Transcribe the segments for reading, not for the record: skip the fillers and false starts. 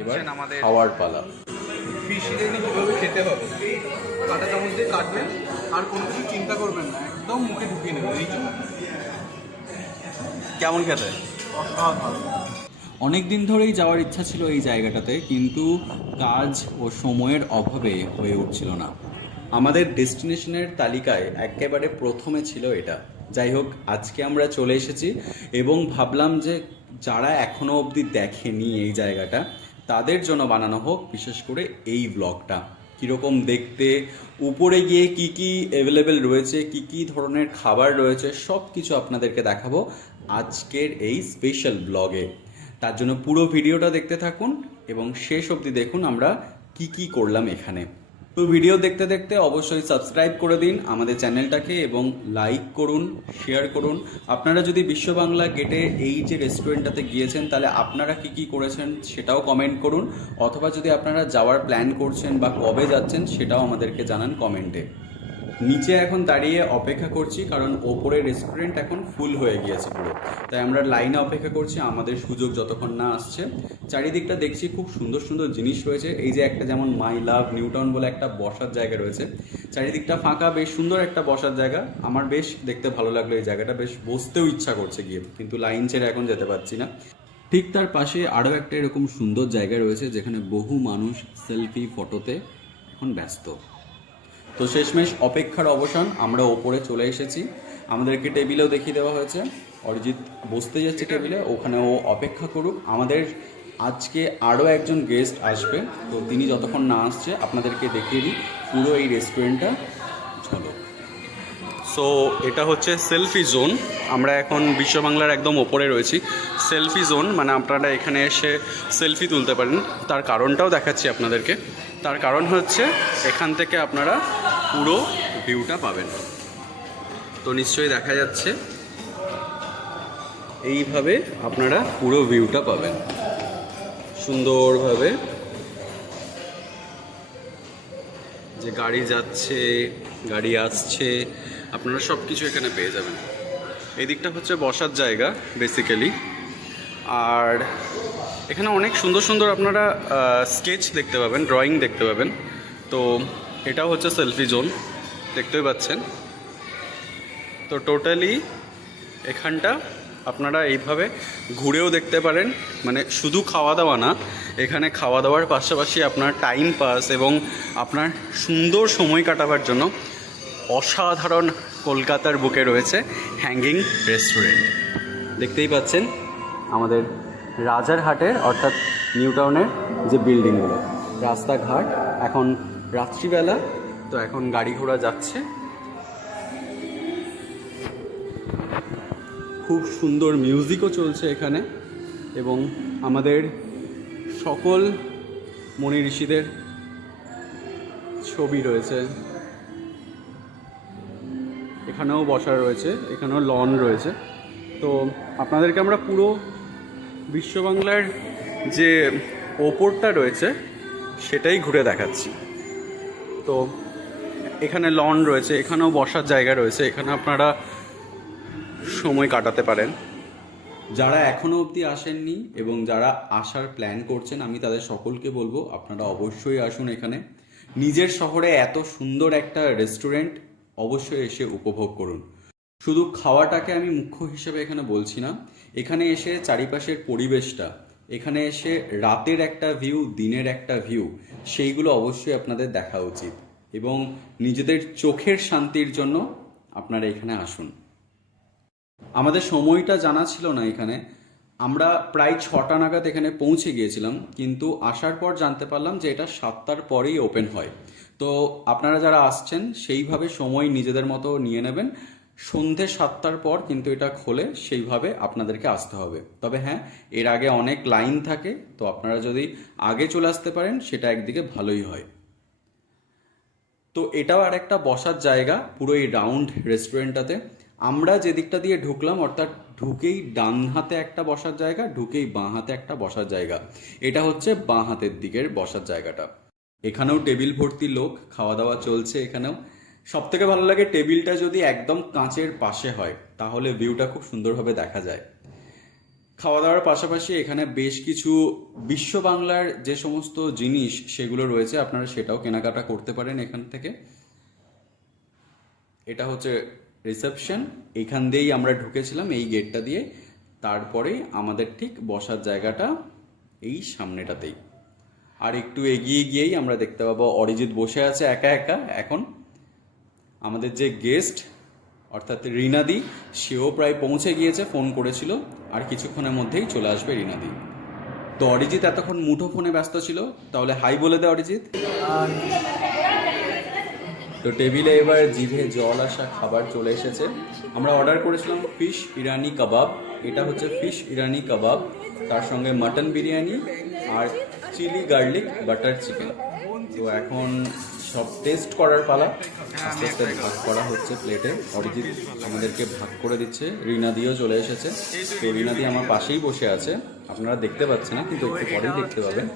এবার খাওয়ার পালা। ফিশ বিরিয়ানি কীভাবে খেতে হবে, কাঁটা চামচ দিয়ে কাটবেন, আর কোনো কিছু চিন্তা করবেন না, একদম মুখে ঢুকিয়ে নেবেন। এই জন্য কেমন খেতে? অসাধারণ। অনেক দিন ধরেই যাওয়ার ইচ্ছা ছিল এই জায়গাটাতে, কিন্তু কাজ ও সময়ের অভাবে হয়ে উঠছিল না। আমাদের ডেস্টিনেশনের তালিকায় একেবারে প্রথমে ছিল এটা। যাই হোক, আজকে আমরা চলে এসেছি এবং ভাবলাম যে যারা এখনও অবধি দেখেনি এই জায়গাটা, তাদের জন্য বানানো হোক বিশেষ করে এই ব্লগটা। কীরকম দেখতে, উপরে গিয়ে কি কি অ্যাভেলেবেল রয়েছে, কি কি ধরনের খাবার রয়েছে, সব কিছু আপনাদেরকে দেখাবো আজকের এই স্পেশাল ব্লগে। তার জন্য পুরো ভিডিওটা দেখতে থাকুন এবং শেষ অবধি দেখুন আমরা কি কি করলাম এখানে। তো ভিডিও দেখতে দেখতে অবশ্যই সাবস্ক্রাইব করে দিন আমাদের চ্যানেলটাকে এবং লাইক করুন, শেয়ার করুন। আপনারা যদি বিশ্ব বাংলা গেটে এই যে রেস্টুরেন্টটাতে গিয়েছেন, তাহলে আপনারা কি কি করেছেন সেটাও কমেন্ট করুন, অথবা যদি আপনারা যাওয়ার প্ল্যান করছেন বা কবে যাচ্ছেন সেটাও আমাদেরকে জানান কমেন্টে। নিচে এখন দাঁড়িয়ে অপেক্ষা করছি, কারণ ওপরে রেস্টুরেন্ট এখন ফুল হয়ে গিয়েছে পুরো, তাই আমরা লাইনে অপেক্ষা করছি আমাদের সুযোগ যতক্ষণ না আসছে। চারিদিকটা দেখছি খুব সুন্দর সুন্দর জিনিস রয়েছে। এই যে একটা যেমন মাই লাভ নিউটাউন বলে একটা বসার জায়গা রয়েছে, চারিদিকটা ফাঁকা, বেশ সুন্দর একটা বসার জায়গা। আমার বেশ দেখতে ভালো লাগলো এই জায়গাটা, বেশ বসতেও ইচ্ছা করছে গিয়ে, কিন্তু লাইন ছেড়ে এখন যেতে পারছি না। ঠিক তার পাশে আরও একটা এরকম সুন্দর জায়গা রয়েছে যেখানে বহু মানুষ সেলফি ফটোতে এখন ব্যস্ত। তো শেষমেশ অপেক্ষার অবসান, আমরা ওপরে চলে এসেছি। আমাদেরকে টেবিলেও দেখিয়ে দেওয়া হয়েছে, অরিজিৎ বসতে যাচ্ছে টেবিলে, ওখানে ও অপেক্ষা করুক। আমাদের আজকে আরও একজন গেস্ট আসবে, তো তিনি যতক্ষণ না আসছে আপনাদেরকে দেখিয়ে দিই পুরো এই রেস্টুরেন্টটা। চলো। সো এটা হচ্ছে সেলফি জোন। আমরা এখন বিশ্ব বাংলার একদম ওপরে রয়েছি। সেলফি জোন মানে আপনারা এখানে এসে সেলফি তুলতে পারেন। তার কারণটাও দেখাচ্ছি আপনাদেরকে। তার কারণ হচ্ছে এখান থেকে আপনারা পুরো ভিউটা পাবেন। তো নিশ্চয়ই দেখা যাচ্ছে, এইভাবে আপনারা পুরো ভিউটা পাবেন সুন্দরভাবে। যে গাড়ি যাচ্ছে, গাড়ি আসছে, আপনারা সব কিছু এখানে পেয়ে যাবেন। এই দিকটা হচ্ছে বসার জায়গা বেসিক্যালি। আর এখানে অনেক সুন্দর সুন্দর আপনারা স্কেচ দেখতে পাবেন, ড্রয়িং দেখতে পাবেন। তো এটাও হচ্ছে সেলফি জোন, দেখতেই পাচ্ছেন। তো টোটালি এখানটা আপনারা এইভাবে ঘুরেও দেখতে পারেন, মানে শুধু খাওয়া দাওয়া না, এখানে খাওয়া দাওয়ার পাশাপাশি আপনার টাইম পাস এবং আপনার সুন্দর সময় কাটাবার জন্য অসাধারণ কলকাতার বুকে রয়েছে হ্যাঙ্গিং রেস্টুরেন্ট। দেখতেই পাচ্ছেন আমাদের রাজারহাটের অর্থাৎ নিউটাউনের যে বিল্ডিংগুলো, রাস্তাঘাট। এখন রাত্রিবেলা, তো এখন গাড়ি ঘোড়া যাচ্ছে। খুব সুন্দর মিউজিকও চলছে এখানে এবং আমাদের সকল মনি ঋষিদের ছবি রয়েছে। এখানেও বসার রয়েছে, এখানেও লন রয়েছে। তো আপনাদেরকে আমরা পুরো বিশ্ব বাংলার যে ওপরটা রয়েছে সেটাই ঘুরে দেখাচ্ছি। তো এখানে লন রয়েছে, এখানেও বসার জায়গা রয়েছে, এখানে আপনারা সময় কাটাতে পারেন। যারা এখনও অবধি আসেননি এবং যারা আসার প্ল্যান করছেন, আমি তাদের সকলকে বলবো আপনারা অবশ্যই আসুন এখানে। নিজের শহরে এত সুন্দর একটা রেস্টুরেন্ট অবশ্যই এসে উপভোগ করুন। শুধু খাওয়াটাকে আমি মুখ্য হিসেবে এখানে বলছি না, এখানে এসে চারিপাশের পরিবেশটা, এখানে এসে রাতের একটা ভিউ, দিনের একটা ভিউ, সেইগুলো অবশ্যই আপনাদের দেখা উচিত এবং নিজেদের চোখের শান্তির জন্য আপনারা এখানে আসুন। আমাদের সময়টা জানা ছিল না এখানে, আমরা প্রায় 6টা নাগাদ এখানে পৌঁছে গিয়েছিলাম, কিন্তু আসার পর জানতে পারলাম যে এটা 7টার পরেই ওপেন হয়। তো আপনারা যারা আসছেন সেইভাবে সময় নিজেদের মতো নিয়ে নেবেন। সন্ধে 7টার পর কিন্তু এটা খোলে, সেইভাবে আপনাদেরকে আসতে হবে। তবে হ্যাঁ, এর আগে অনেক লাইন থাকে, তো আপনারা যদি আগে চলে আসতে পারেন সেটা একদিকে ভালোই হয়। তো এটাও আর একটা বসার জায়গা পুরো এই রাউন্ড রেস্টুরেন্টটাতে। আমরা যে দিকটা দিয়ে ঢুকলাম, অর্থাৎ ঢুকেই ডান হাতে একটা বসার জায়গা, ঢুকেই বাঁ হাতে একটা বসার জায়গা। এটা হচ্ছে বাঁ হাতের দিকের বসার জায়গাটা। এখানেও টেবিল ভর্তি লোক, খাওয়া দাওয়া চলছে এখানেও। সব থেকে ভালো লাগে টেবিলটা যদি একদম কাঁচের পাশে হয়, তাহলে ভিউটা খুব সুন্দরভাবে দেখা যায়। খাওয়া দাওয়ার পাশাপাশি এখানে বেশ কিছু বিশ্ব বাংলার যে সমস্ত জিনিস সেগুলো রয়েছে, আপনারা সেটাও কেনাকাটা করতে পারেন এখান থেকে। এটা হচ্ছে রিসেপশন, এখান দিয়েই আমরা ঢুকেছিলাম এই গেটটা দিয়ে। তারপরে আমাদের ঠিক বসার জায়গাটা এই সামনেটাতেই। আর একটু এগিয়ে গিয়েই আমরা দেখতে পাবো অরিজিৎ বসে আছে একা একা। এখন আমাদের যে গেস্ট অর্থাৎ রিনাদি, সেও প্রায় পৌঁছে গিয়েছে, ফোন করেছিল, আর কিছুক্ষণের মধ্যেই চলে আসবে রিনাদি। তো অরিজিৎ এতক্ষণ মুঠো ফোনে ব্যস্ত ছিল, তাহলে হাই বলে দে অরিজিৎ। তো টেবিলে এবার জিভে জল আসা খাবার চলে এসেছে। আমরা অর্ডার করেছিলাম ফিশ ইরানি কাবাব, এটা হচ্ছে ফিশ ইরানি কাবাব, তার সঙ্গে মাটন বিরিয়ানি আর চিলি গার্লিক বাটার চিকেন। তো এখন সব টেস্ট করার পালা, আস্তে আস্তে ভাগ করা হচ্ছে প্লেটে। অরিজিৎ আমাদেরকে ভাগ করে দিচ্ছে, রিনাদিও চলে এসেছে। তো রিনাদি আমার পাশেই বসে আছে, আপনারা দেখতে পাচ্ছেন না কিন্তু একটু পরেই দেখতে পাবেন।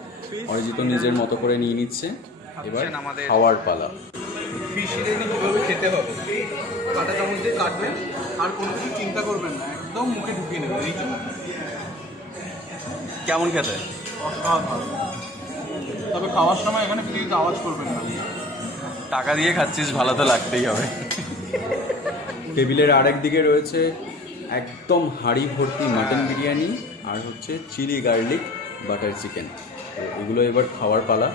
অরিজিৎও নিজের মতো করে নিয়ে নিচ্ছে। এবার খাওয়ার পালা। ফিশ বিরিয়ানি কীভাবে খেতে হবে, কাঁটা চামচ দিয়ে কাটবেন, আর কোনো কিছু চিন্তা করবেন না, একদম মুখে ঢুকিয়ে নেবেন। এই জন্য কেমন খেতে? অসাধারণ। তবে খাওয়ার সময় এখানে প্লিজ আওয়াজ করবেন না। টাকা দিয়ে খাচ্ছিস, ভালো তো লাগতেই হবে। টেবিলের আরেক দিকে রয়েছে একদম হাঁড়ি ভর্তি মাটন বিরিয়ানি আর হচ্ছে চিলি গার্লিক বাটার চিকেন। তো এগুলো এবার খাওয়ার পালা।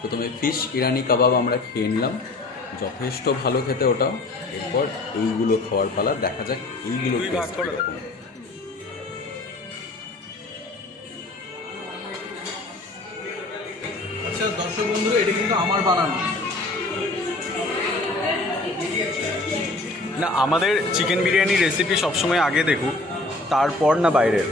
প্রথমে ফিশ ইরানি কাবাব আমরা খেয়ে নিলাম, যথেষ্ট ভালো খেতে ওটাও। এরপর এইগুলো খাওয়ার পালা, দেখা যাক এইগুলো টেস্ট কিরকম। আচ্ছা দর্শক বন্ধুরা, এটা কিন্তু আমার বানানো না, আমাদের চিকেন বিরিয়ানি রেসিপি সবসময় আগে দেখুক, তারপর না বাইরের।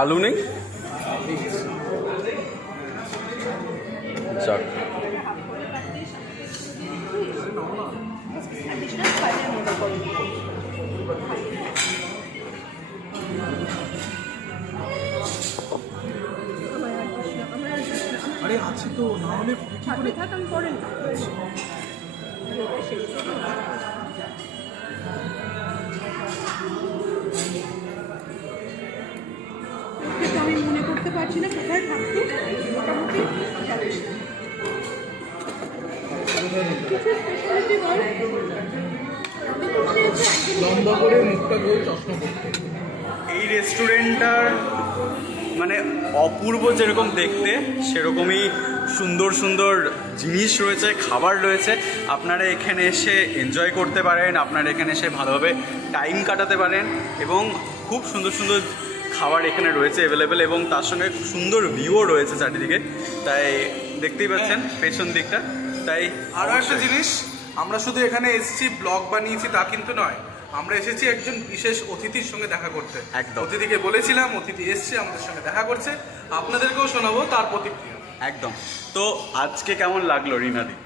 আলু নেই, যাক। আরে আছে তো, না হলে আমি পরে না আমি মনে করতে পারছি না কোথায় থাকতো। মোটামুটি লম্বা করে মুখটা গোল চশমা করতে। এই রেস্টুরেন্টটার মানে অপূর্ব যেরকম দেখতে, সেরকমই সুন্দর সুন্দর জিনিস রয়েছে, খাবার রয়েছে। আপনারা এখানে এসে এনজয় করতে পারেন, আপনারা এখানে এসে ভালোভাবে টাইম কাটাতে পারেন, এবং খুব সুন্দর সুন্দর খাবার এখানে রয়েছে অ্যাভেলেবেল, এবং তার সঙ্গে সুন্দর ভিউও রয়েছে চারিদিকে। তাই দেখতেই পাচ্ছেন পেছন দিকটা। তাই আরও একটা জিনিস, আমরা শুধু এখানে এসেছি ব্লগ বানিয়েছি তা কিন্তু নয়, আমরা এসেছি একজন বিশেষ অতিথির সঙ্গে দেখা করতে। একদম। অতিথিকে বলেছিলাম, অতিথি এসছে আমাদের সঙ্গে দেখা করছে, আপনাদেরকেও শোনাবো তার প্রতিক্রিয়া। একদম। তো আজকে কেমন লাগলো রিনাদি?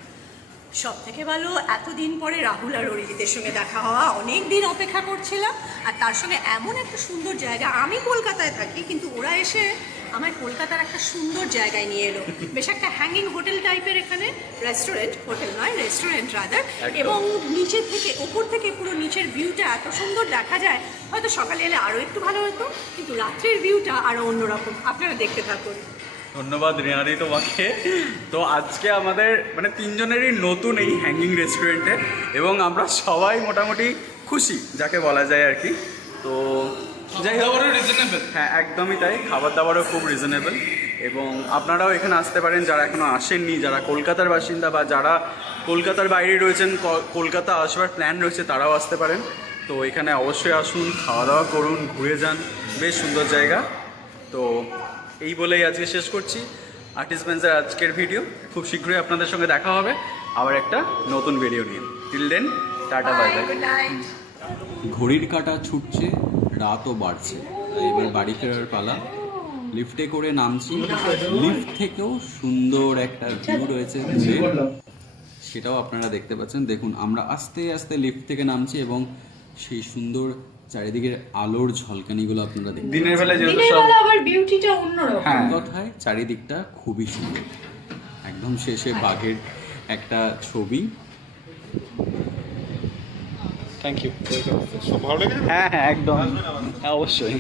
সব থেকে ভালো, এতদিন পরে রাহুল আর অরিজিতের সঙ্গে দেখা হওয়া, অনেক দিন অপেক্ষা করছিলাম। আর তার সঙ্গে এমন একটা সুন্দর জায়গা, আমি কলকাতায় থাকি কিন্তু ওরা এসে আমার কলকাতার একটা সুন্দর জায়গায় নিয়ে এলো। বেশ একটা হ্যাঙ্গিং হোটেল টাইপের এখানে, রেস্টুরেন্ট, হোটেল নয় রেস্টুরেন্ট রাদার। এবং নিচের থেকে ওপর থেকে পুরো নিচের ভিউটা এত সুন্দর দেখা যায়, হয়তো সকালে এলে আরও একটু ভালো হতো, কিন্তু রাত্রের ভিউটা আরও অন্যরকম। আপনারা দেখতে থাকুন। ধন্যবাদ রিনাদি তোমাকে। তো আজকে আমাদের মানে তিনজনেরই নতুন এই হ্যাঙ্গিং রেস্টুরেন্টে, এবং আমরা সবাই মোটামুটি খুশি যাকে বলা যায় আর কি। তো যাই হোক, রিজনেবল। হ্যাঁ একদমই তাই, খাবার দাবারও খুব রিজনেবল। এবং আপনারাও এখানে আসতে পারেন যারা এখনও আসেননি, যারা কলকাতার বাসিন্দা বা যারা কলকাতার বাইরে রয়েছেন, কলকাতা আসবার প্ল্যান রয়েছে, তারাও আসতে পারেন। তো এখানে অবশ্যই আসুন, খাওয়া দাওয়া করুন, ঘুরে যান, বেশ সুন্দর জায়গা। তো এই বলেই আজকে শেষ করছি আর্টিস্টমেন্টসের আজকের ভিডিও। খুব শীঘ্রই আপনাদের সঙ্গে দেখা হবে আবার একটা নতুন ভিডিও নিয়ে। Till then, tata, bye bye. Good night. ঘড়ির কাঁটা ছুটছে, রাতও বাড়ছে, তাই এবার বাড়ি ফেরার পালা। লিফটে করে নামছি, লিফট থেকেও সুন্দর একটা ভিউ রয়েছে দূরে, সেটাও আপনারা দেখতে পাচ্ছেন। দেখুন, আমরা আস্তে আস্তে লিফট থেকে নামছি এবং সেই সুন্দর চারিদিকের আলোর ঝলকানিগুলো আপনারা দেখতে দিনের বেলা যেহেতু দিনের সব বেলা আবার বিউটিটা অন্যরকম। হ্যাঁ, কথায় চারিদিকটা খুবই সুন্দর। একদম শেষে বাঘের একটা ছবি। Thank you. সব ভালো লেগেছে? হ্যাঁ হ্যাঁ একদম, অবশ্যই।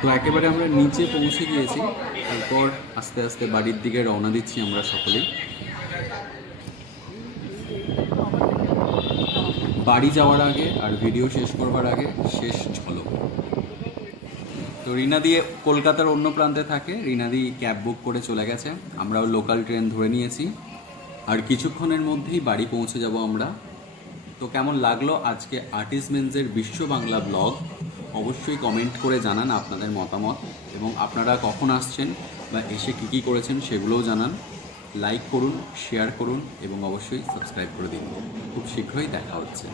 তো একেবারে আমরা নিচে পৌঁছে গিয়েছি, তারপর আস্তে আস্তে বাড়ির দিকে রওনা দিচ্ছি আমরা সকলেই। বাড়ি যাওয়ার আগে আর ভিডিও শেষ করবার আগে শেষ ঝলক। তো রিনাদি কলকাতার অন্য প্রান্তে থাকে, রিনাদি ক্যাব বুক করে চলে গেছে, আমরাও লোকাল ট্রেন ধরে নিয়েছি, আর কিছুক্ষণের মধ্যেই বাড়ি পৌঁছে যাব আমরা। তো কেমন লাগলো আজকে আর্টিস্ট মেন্সের বিশ্ব বাংলা ব্লগ, অবশ্যই কমেন্ট করে জানান আপনাদের মতামত, এবং আপনারা কখন আসছেন বা এসে কী কী করেছেন সেগুলোও জানান। লাইক করুন, শেয়ার করুন এবং অবশ্যই সাবস্ক্রাইব করে দিন। খুব শীঘ্রই দেখা হচ্ছে।